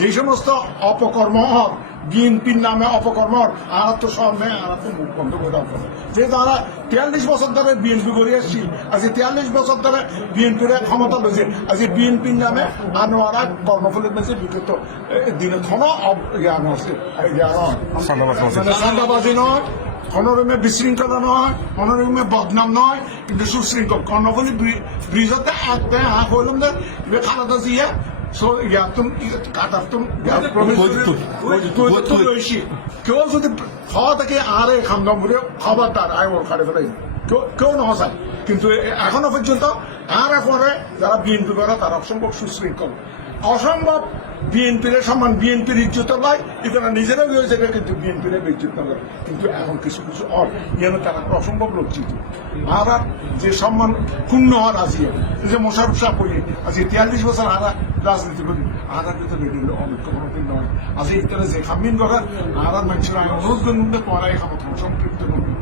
যে সমস্ত অপকর্ম বিএনপির নামে অপকর্ম আর তো সর্বে আর তো মুখ বন্ধ করে দেওয়া যে তারা 43 বছর ধরে বিএনপি করে আসছি আজ 43 বছর ধরে বিএনপির ক্ষমতা রয়েছে আজ বিএনপির নামে আনোয়ারা কর্মফলের মেঝে বিগত দিনে কোনো চাঁদাবাজি নয়, কোনোরকমে বিশৃঙ্খলা নয়, কোনোরকমে বদনাম নয়, কিন্তু সুশৃঙ্খল কর্ণফুলী ব্রিজতে একটা হইলাম যে খালেদা জিয়া কেউ যদি খাওয়া থেকে আরে খামদাম করে খবরদার আয় ওর খাড়ে ফেলে কেউ না হসায়, কিন্তু এখনো পর্যন্ত আর পরে যারা বিএনপি করে তারা অসম্ভব সুশৃঙ্খল, অসম্ভব বিএনপির সম্মান, বিএনপির ইজ্জত নয়, এখানে নিজেরাও হয়েছে কিন্তু বিএনপির ইজ্জত নয়, কিন্তু এখন কিছু কিছু ইয়ানো তারা অসম্ভব লজ্জিত। আর যে সম্মান ক্ষুণ্ণ হওয়ার আজিয়ে যে মোশারফ সাহেব করি আজ 43 বছর আরা রাজনীতি করি আধার ভিতরে বেরিয়ে অনেক কোনোদিন নয় আজ এখানে যে খামিন করার আধার মানুষের আমি অনুরোধ করি পড়াই ক্ষমতা সংক্ষিপ্ত করবে।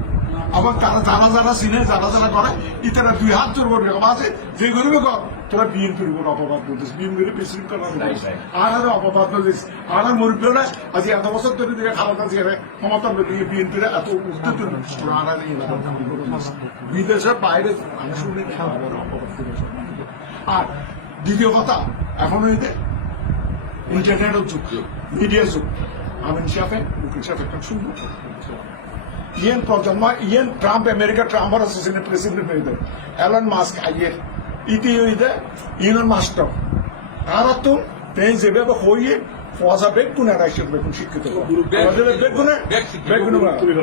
আবার তারা যারা চিনে যারা করে ইতারা দুই হাত জোর করবে আছে যে করবে কর তোরা বিএনপির উপর অপবাদ বলছিস, বিএনপির বিশৃঙ্খলা আর অপবাদ বলছিস আর মুরব্বীরা আজ এত বছর ধরে দিকে খালাদা জিয়া ক্ষমতা বিএনপির এত উঠতে বিদেশের বাইরে আমি শুনি আর দ্বিতীয় কথা এখন ইন্টারনেটের যুগ, মিডিয়ার যুগ, আমিন সাহেব মুকিল সাহেব একটা সুন্দর ইয়েন প্রজন্ম ইয়েন ট্রাম্প আমেরিকা ট্রাম্প আর অ্যাসোসিয়েটেড প্রেসিডেন্ট হইতে এলন মাস্ক আইয়ের ইতি হইতে ইলন মাস্ক আর তো তেই যেভাবে হইয়ে ফজা বেগুনে রাইছে বেগুন শিক্ষিত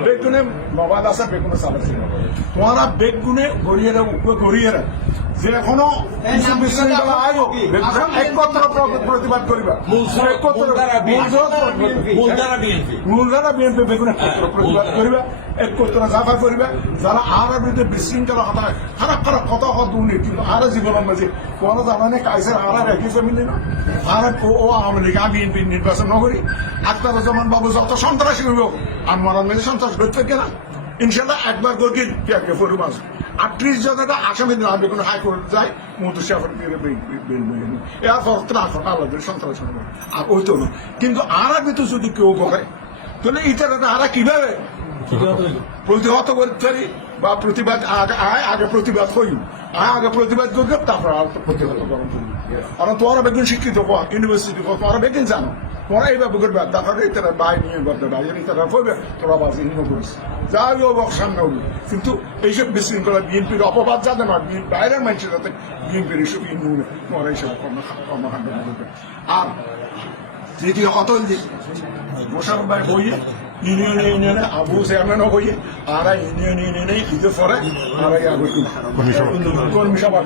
বেগুনে মোবাইল আছে বেগুনে চালাচ্ছে তোমারা বেগুনে গড়িয়ে যে এখনো একত্র প্রতিবাদ করিবা মূলধারা বিএনপি বেগুনে প্রতিবাদ করিবা একত্র জাফা করিবা যারা আর বিরুদ্ধে বিশৃঙ্খলা হতা খারাপ খারাপ কথা দুর্নীতি কিন্তু আর জীবন মাঝে কোনো জানানে কাইসের আর একই জমিন না আর ও আওয়ামী লীগ বিএনপি নির্বাচন নকরি আখতারুজ্জামান বাবু যত সন্ত্রাসী হইব আর মরার মেঝে সন্ত্রাস করতে কেনা ইনশাল্লাহ একবার গিয়ে পেয়াকে ফরু মাস 38 জনের আসামি দিলাম কোনো হাইকোর্ট যায় সন্ত্রাস আর ওই তো না কিন্তু আর ভিতরে যদি কেউ করে তাহলে ইতারা আরা কিভাবে প্রতিহত করতে পারি বা প্রতিবাদ আগে প্রতিবাদ করি আগে প্রতিবাদ করবে তারপর আর প্রতিহত গরম করি কারণ তোমরা বেগুন শিক্ষিত ইউনিভার্সিটি তোমরা বেগুন জানো তোমরা এইভাবে করবে তারপরে তারা বাই নিয়ে করবে বাইরে তারা করবে তোরা বাজি হিম করিস যাই হোক সামনে হবি কিন্তু এইসব বিশৃঙ্খলা বিএনপির অপবাদ যাতে না বাইরের মানুষের যাতে বিএনপির এইসব তোমরা এইসব কর্মকাণ্ড করবে। আর তৃতীয় কথা যে মোশারফ ভাই হইয়ে ইউনিয়নে আবু চেয়ারম্যানও হইয়ে আর ইউনিয়নে ঈদের পরে আর কর্মী সভা